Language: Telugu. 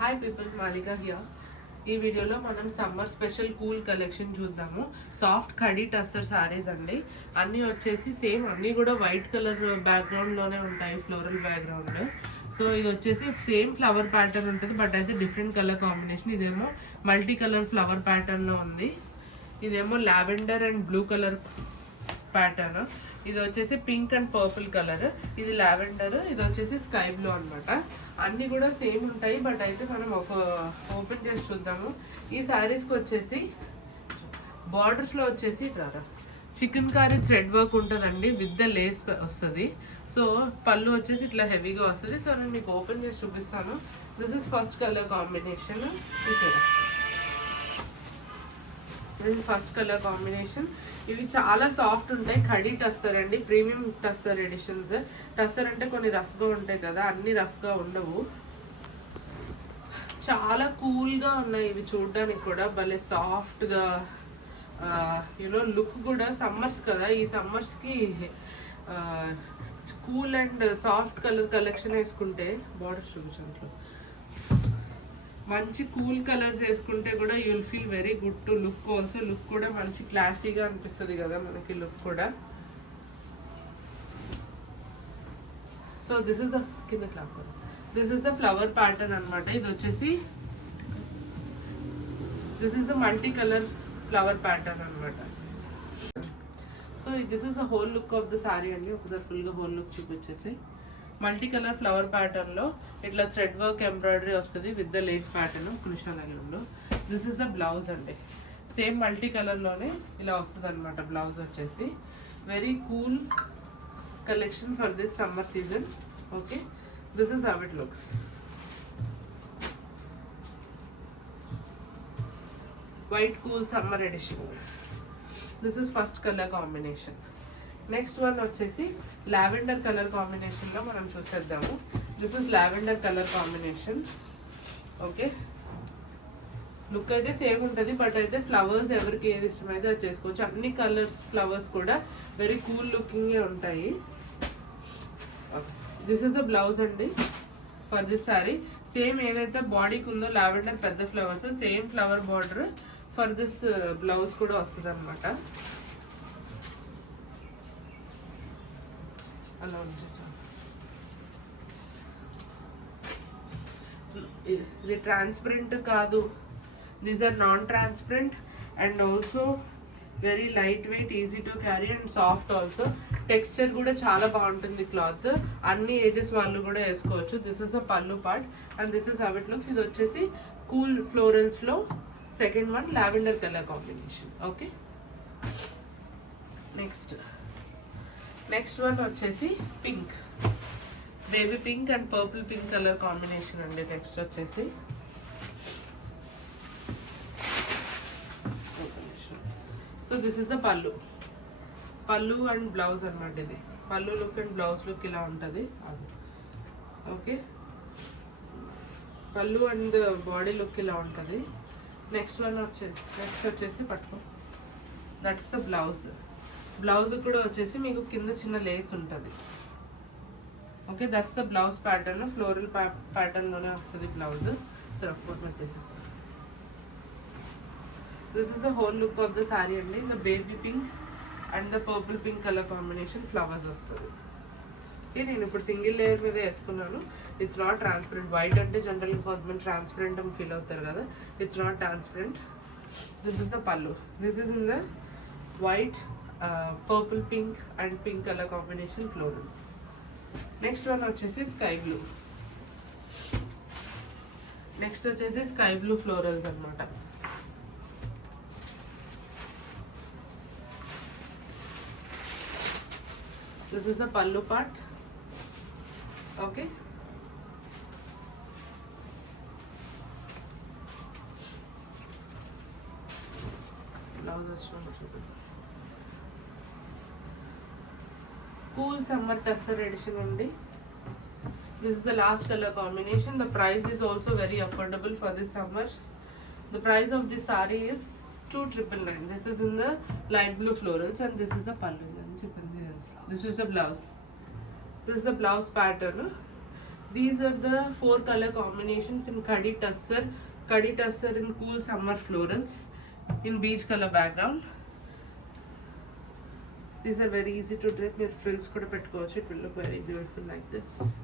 Hi people, Malika here. ఈ వీడియోలో మనం సమ్మర్ స్పెషల్ కూల్ కలెక్షన్ చూద్దాము. సాఫ్ట్ కడీ టస్సర్ సారీస్ అండి. అన్నీ వచ్చేసి సేమ్, అన్నీ కూడా వైట్ కలర్ బ్యాక్గ్రౌండ్లోనే ఉంటాయి, ఫ్లోరల్ బ్యాక్గ్రౌండ్. సో ఇది వచ్చేసి సేమ్ ఫ్లవర్ ప్యాటర్న్ ఉంటుంది, బట్ అయితే డిఫరెంట్ కలర్ కాంబినేషన్. ఇదేమో మల్టీ కలర్ ఫ్లవర్ ప్యాటర్న్లో ఉంది. ఇదేమో lavender and blue colour pattern. ఇది వచ్చేసి పింక్ అండ్ పర్పుల్ కలర్. ఇది లావెండర్, ఇది వచ్చేసి స్కై బ్లూ అనమాట. అన్నీ కూడా సేమ్ ఉంటాయి, బట్ అయితే మనం ఒక ఓపెన్ చేసి చూద్దాము. ఈ శారీస్కి వచ్చేసి బార్డర్స్లో వచ్చేసి చికెన్ కారీ థ్రెడ్ వర్క్ ఉంటుందండి, విత్ ద లేస్ వస్తుంది. సో పళ్ళు వచ్చేసి ఇట్లా హెవీగా వస్తుంది. సో నేను మీకు ఓపెన్ చేసి చూపిస్తాను. This is first colour combination. This is first colour combination. ఇవి చాలా సాఫ్ట్ ఉంటాయి, కడీ టస్సర్ అండి, ప్రీమియం టస్సర్ ఎడిషన్స్. టస్సర్ అంటే కొన్ని రఫ్గా ఉంటాయి కదా, అన్ని రఫ్గా ఉండవు. చాలా కూల్గా ఉన్నాయి ఇవి చూడడానికి కూడా, భలే సాఫ్ట్గా. యూనో లుక్ కూడా సమ్మర్స్ కదా, ఈ సమ్మర్స్కి cool and soft colour collection వేసుకుంటే బార్డర్ చూపించండి. మంచి కూల్ కలర్స్ వేసుకుంటే కూడా you will feel very good to look also. Look కూడా మంచి క్లాసీగా అనిపిస్తుంది కదా మనకి లుక్ కూడా. సో దిస్ ఇస్ ద కింద clap, this is the flower pattern అనమాట. ఇది వచ్చేసి this is the multi colour flower pattern అనమాట. So this is the whole look of the sari అండి. ఒకసారి ఫుల్గా హోల్ లుక్ చూపించేసి, మల్టీ కలర్ ఫ్లవర్ ప్యాటర్న్లో ఇట్లా థ్రెడ్ వర్క్ ఎంబ్రాయిడరీ వస్తుంది విత్ ద లేస్ ప్యాటర్న్ కృష్ణనగరంలో. దిస్ ఇస్ ద బ్లౌజ్ అండి. సేమ్ మల్టీ కలర్లోనే ఇలా వస్తుంది అనమాట బ్లౌజ్ వచ్చేసి. Very cool collection for this summer season. Okay, this is how it looks. White cool summer edition. This is first colour combination. Next one వచ్చేసి లావెండర్ కలర్ కాంబినేషన్లో మనం చూసేద్దాము. This is lavender colour combination. Okay, look అయితే సేమ్ ఉంటుంది, బట్ అయితే ఫ్లవర్స్ ఎవరికి ఏది ఇష్టమైతే అది చేసుకోవచ్చు. అన్ని కలర్స్ ఫ్లవర్స్ కూడా వెరీ కూల్ లుకింగే ఉంటాయి. దిస్ ఇస్ ద బ్లౌజ్ అండి ఫర్ దిస్ శారీ. సేమ్ ఏదైతే బాడీకి ఉందో లావెండర్ పెద్ద flowers, same flower border for this blouse కూడా వస్తుంది అనమాట. అలా ఉంటుంది. ఇది ట్రాన్స్పరెంట్ కాదు, these are non transparent and also very light weight, easy to carry and soft also. Texture కూడా చాలా బాగుంటుంది క్లాత్. అన్ని ఏజెస్ వాళ్ళు కూడా వేసుకోవచ్చు. This is the pallu part and this is how it looks. ఇది వచ్చేసి కూల్ ఫ్లోరల్స్లో second one lavender colour combination. Okay, next one వచ్చేసి pink, baby pink and purple pink colour combination అండి. నెక్స్ట్ వచ్చేసి so this is the pallu and blouse అనమాట. ఇది పళ్ళు లుక్ అండ్ బ్లౌజ్ లుక్ ఇలా ఉంటుంది. ఓకే, పళ్ళు అండ్ బాడీ లుక్ ఇలా ఉంటుంది. నెక్స్ట్ వచ్చేసి పట్టుకో, దట్స్ ద బ్లౌజ్. బ్లౌజ్ కూడా వచ్చేసి మీకు కింద చిన్న లేస్ ఉంటుంది. Okay, that's the blouse pattern. Floral ప్యాటర్న్లోనే వస్తుంది బ్లౌజ్. సో అఫ్కోర్స్ వచ్చేసేస్తాం. This is the whole look of the sari అండి. The baby pink and the purple pink colour combination flowers వస్తుంది. ఓకే, నేను ఇప్పుడు సింగిల్ లేయర్ మీద వేసుకున్నాను. It's not transparent. వైట్ అంటే జనరల్గా కొంతమంది ట్రాన్స్పరెంట్ అని ఫీల్ అవుతారు కదా, it's not transparent. This is the pallu. This is in the white, purple pink and pink colour combination florals. Next one వచ్చేసి స్కై బ్లూ. నెక్స్ట్ వచ్చేసి స్కై బ్లూ ఫ్లోరల్స్ అనమాట. This is the pallu part. Okay, blouse వచ్చిన కూల్ సమ్మర్ టస్సర్ ఎడిషన్ అండి. This is the last colour combination. The price is also very affordable for this summers. The price of this sari is 2,999. This is in the light blue florals and this is the పల్లు. This is the blouse. This is the blouse pattern. These are the 4 color combinations in Kadi Tussar in cool summer florals in beige color background. These are very easy to drape. Your frills could put coach. It will look very beautiful like this.